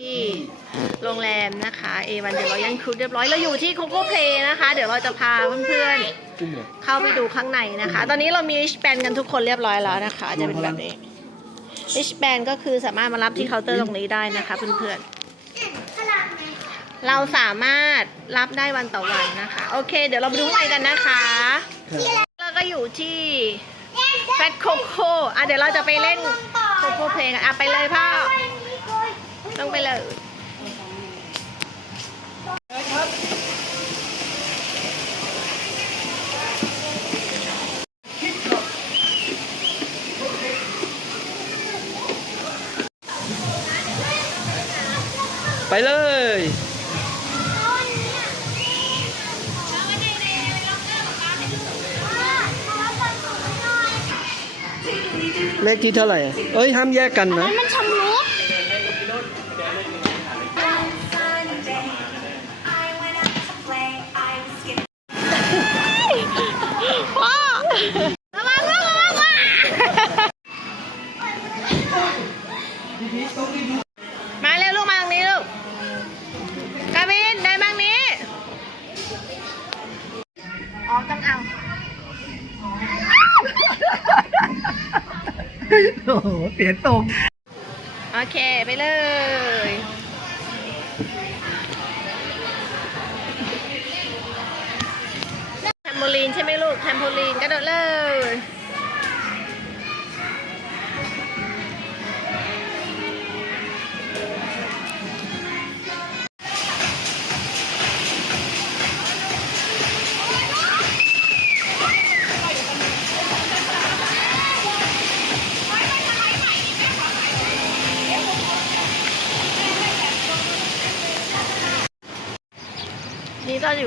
ที่โรงแรมนะคะเอวันเดลยันครูเรียบร้อยเราอยู่ที่โคโค่เพลนะคะ เดี๋ยวเราจะพาเพื่อนๆเข้าไปดูข้างในนะคะ ตอนนี้เรามี r ิชแบนกันทุกคนเรียบร้อยแล้วนะคะ จะเป็นแบบนี้ r ิชแบนก็คือสามารถมารับที่เคาน์เตอร์ตรงนี้ได้นะคะเพื่อนๆเราสามารถรับได้วันต่อวันนะคะ โอเค เดี๋ยวเราไปดูข้างในกันนะคะเราก็อยู่ที่แฟตโคโค่อะเดี๋ยวเราจะไปเล่นโคโค่เพลกันอะไปเลยพ่อ ต้องไปเลยไปเลยเลขที่เท่าไหร่อะเอ้ย ห้ามแยกกันนะ มันชำรุด โอ้โหเสียตรงโอเคไปเลย แทมโบลีนใช่ไหมลูก แทมโบลีนกระโดดเลย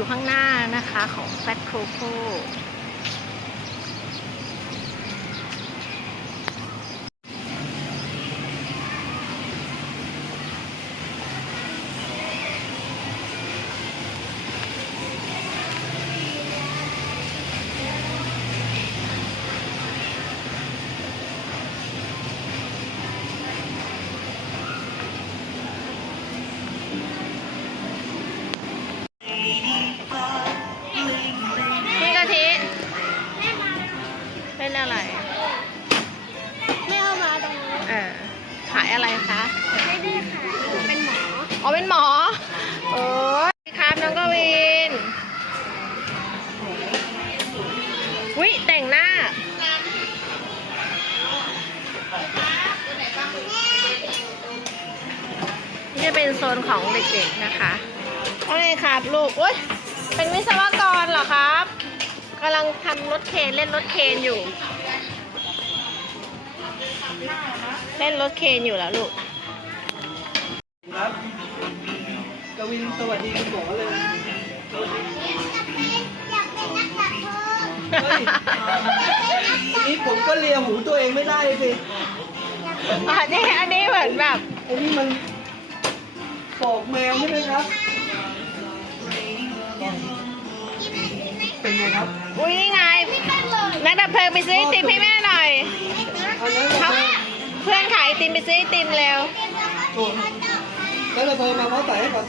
อยู่ข้างหน้านะคะของแฟตโคโค่ โอ้ยครับน้องกวินวิแต่งหน้า นี่จะเป็นโซนของเด็กๆนะคะว่าไงครับลูกอุ้ยเป็นวิศวกรเหรอครับกำลังทำรถเคนเล่นรถเคนอยู่ เล่นรถเคนอยู่แล้วลูก วินสวัสดีคุณหมอเลยอยากเป็นนักดับเพลิงเฮ้ยนี่ผมก็เลียหูตัวเองไม่ได้สิอันนี้อันนี้เหมือนแบบไอ้นี่มันปอกแมวใช่ไหมครับ เป็นไงครับอุ้ยนี่ไงนักดับเพลิงไปซื้อไอติมให้แม่หน่อยอันนั้นเขาเพื่อนขายไอติมไปซื้อไอติมเร็วโอ้แล้วเราเพิ่มมาเขาใส่ให้ก่อน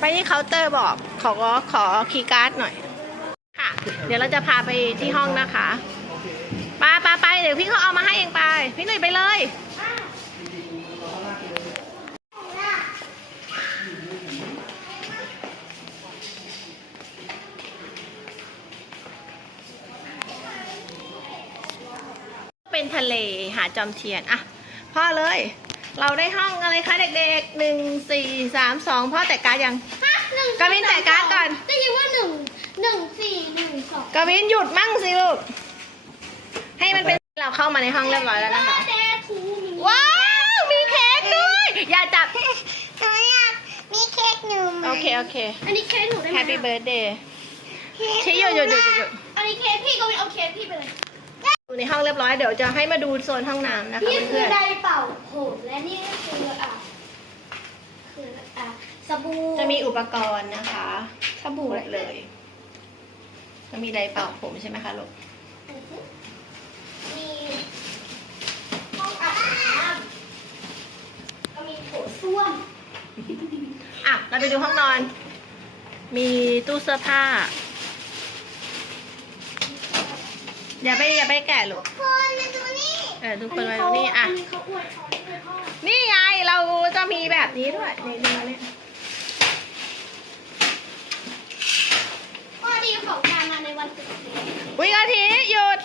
ไปที่เคาน์เตอร์บอกขอขอคีย์การ์ดหน่อย ค่ะ เดี๋ยวเราจะพาไปที่ห้องนะคะไปไปไปเดี๋ยวพี่เขาเอามาให้เองไป พี่หนุ่ยไปเลย เป็นทะเลหาดจอมเทียนอะพ่อเลย เราได้ห้องอะไรคะเด็กๆหนึ่งสี่สามสองพ่อแต่การดยัง ฮะหนึ่งกวินแตะการ์ดก่อน ได้ยินว่าหนึ่งหนึ่งสี่หนึ่งสองกวินหยุดมั่งสิลูก ให้มันเป็นเราเข้ามาในห้องเรียบร้อยแล้วนะคะ แต่ทูมีว้าว มีเค้กด้วย อย่าจับ หนูอยากมีเค้กหนึ่งโอเค โอเค อันนี้เค้กหนูได้ไหม Happy birthday ชี้หยุดหยุดหยุดหยุดหยุดอันนี้เค้กพี่ก็ไม่เอาเค้กพี่ไปเลย อยู่ในห้องเรียบร้อย เดี๋ยวจะให้มาดูโซนห้องน้ำนะคะนี่คืเพื่ออนไดร์เป่าผมและนี่คืออะคืออะส บู่ๆจะมีอุปกรณ์นะคะสบู่เลย จะมีไดร์เป่าผมใช่ไหมคะลูกมีห้องอาบน้ำก็มีโถส้วมอะ เราไปดูห้องนอน มีตู้เสื้อผ้า อย่าไปอย่าไปแกะลูก คนมาดูนี่เออทุกคนมาดูนี่อะ อันนี้เขาอวยเขาอวยพ่อ นี่ไงเราจะมีแบบนี้ด้วยนี่ดูมาเนี่ย ข้อ ดีของการมาในวันตรุษจีนวิกาทีหยุด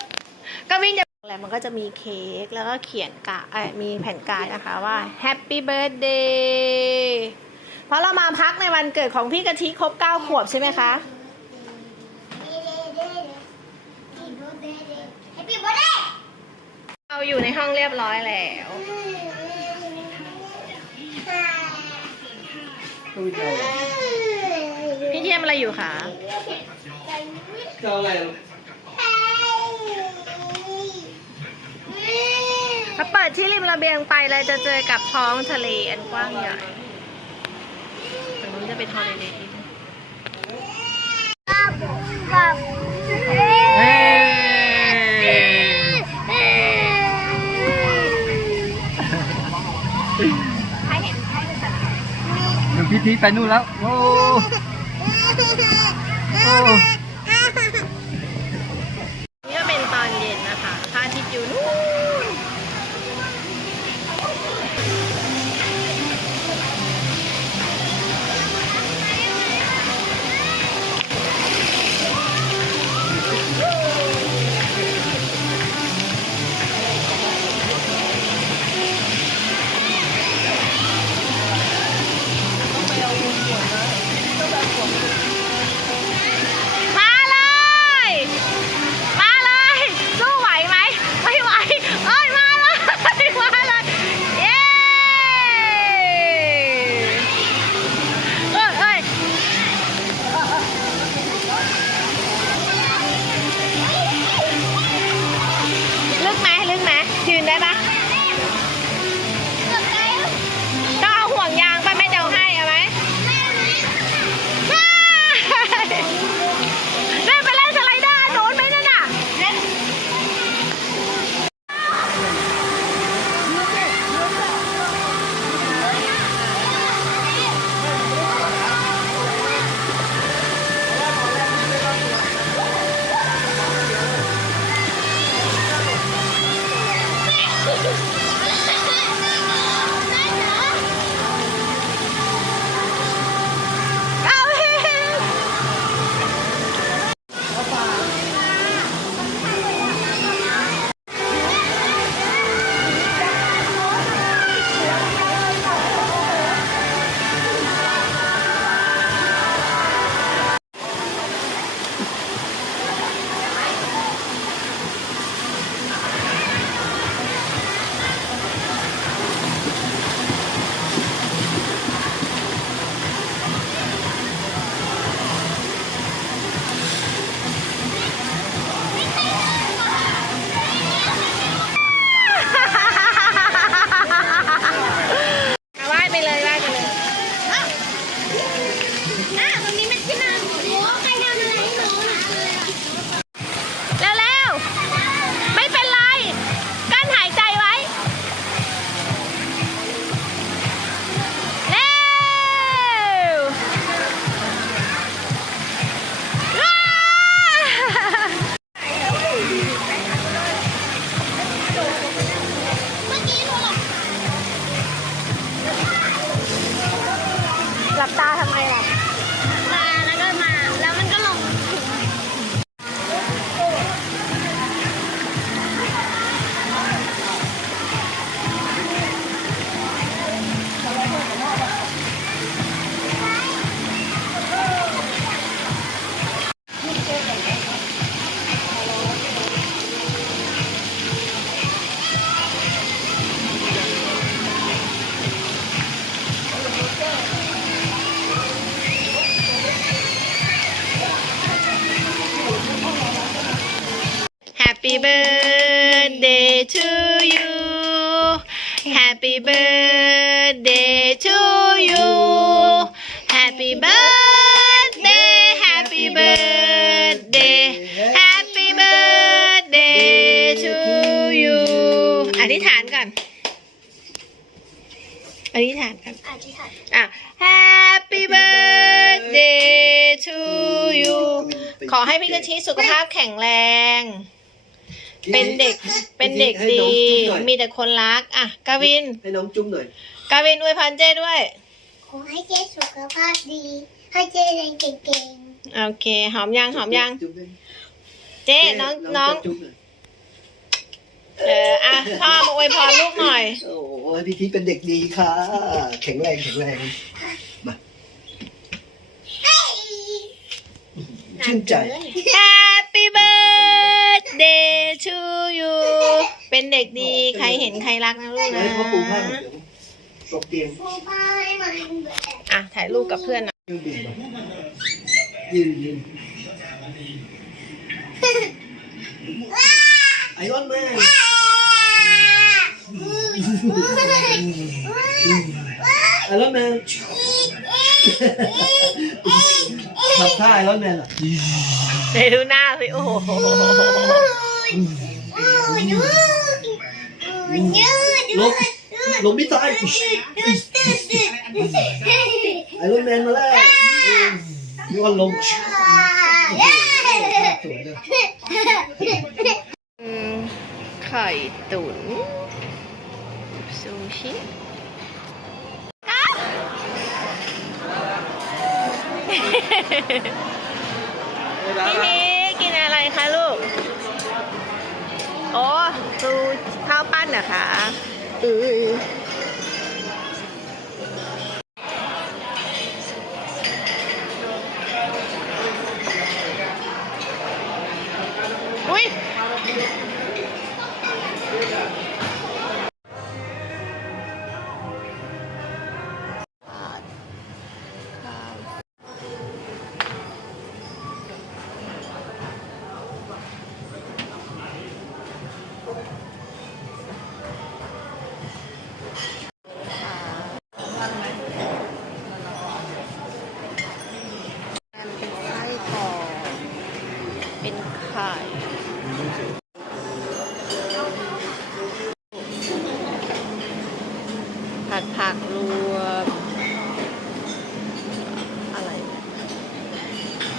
กวินจะแล้วมันก็จะมีเค้กแล้วก็เขียนกาเอ้ยมีแผ่นการ์ดนะคะว่า Happy Birthday เพราะเรามาพักในวันเกิดของพี่กะทิครบ9ขวบใช่ไหมคะแฮปปี้เบิร์ดเดย์เราอยู่ในห้องเรียบร้อยแล้วกวินเอาอะไรพี่เทียมอะไรอยู่คะ จะเอาอะไรลูกถ้าเปิดที่ริมระเบียงไปเราจะเจอกับท้องทะเลอันกว้างใหญ่ตรงนู้นจะเป็นทะเลเลอินเฮ้ใครเห็นใครเป็นสัตว์หนึ่งพิธีไปนู่นแล้ว โอ้ โอ้ อธิษฐานก่อนอธิษฐานอะ Happy birthday to you ขอให้พี่กะทิสุขภาพแข็งแรง เป็นเด็ก เป็นเด็กดี มีแต่คนรัก อะ กาวิน ให้น้องจุ๊บหน่อย กาวินอวยพรเจ้ด้วย ขอให้เจ๊สุขภาพดี ให้เจ๊เรียนเก่งโอเค หอมยัง หอมยัง จุ๊บด้วยเจ้น้อง น้อง จะจุ๊บหน่อย เอออะพ่อมาอวยพรลูกหน่อย โอ้โหพี่ทีเป็นเด็กดีค่ะ แข็งแรงแข็งแรงมาๆชื่นใจ Happy birthday to you เป็นเด็กดีใครเห็นใครรักนะลูกนะให้พ่อปูผ้าเดี๋ยวตกเตียงปูผ้าให้มันแบบอะถ่ายรูปกับเพื่อนหน่อยยืนยืนมายืนยืนไอรอนแมนไอรอนแมนทำท่าไอรอนแมนอะไหนดูหน้าสิโอ้โหลงลงมิสไซล์ไอรอนแมนมาแล้วย้อนลงสวยเลย อืมไข่ตุ๋นซูชิ พี่ทีกินอะไรคะลูก โอ้ซูข้าวปั้นนะคะอืออุ้ย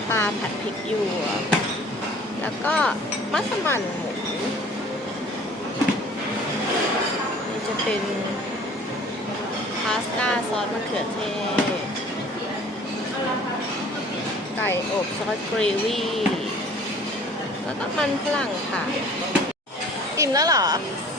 ปลาผัดพริกหยวกแล้วก็มัสมั่นหมูนี่จะเป็นพาสต้าซอสมะเขือเทศ ไก่อบซอสเกรวี่แล้วก็มันฝรั่งค่ะ อิ่มแล้วเหรออ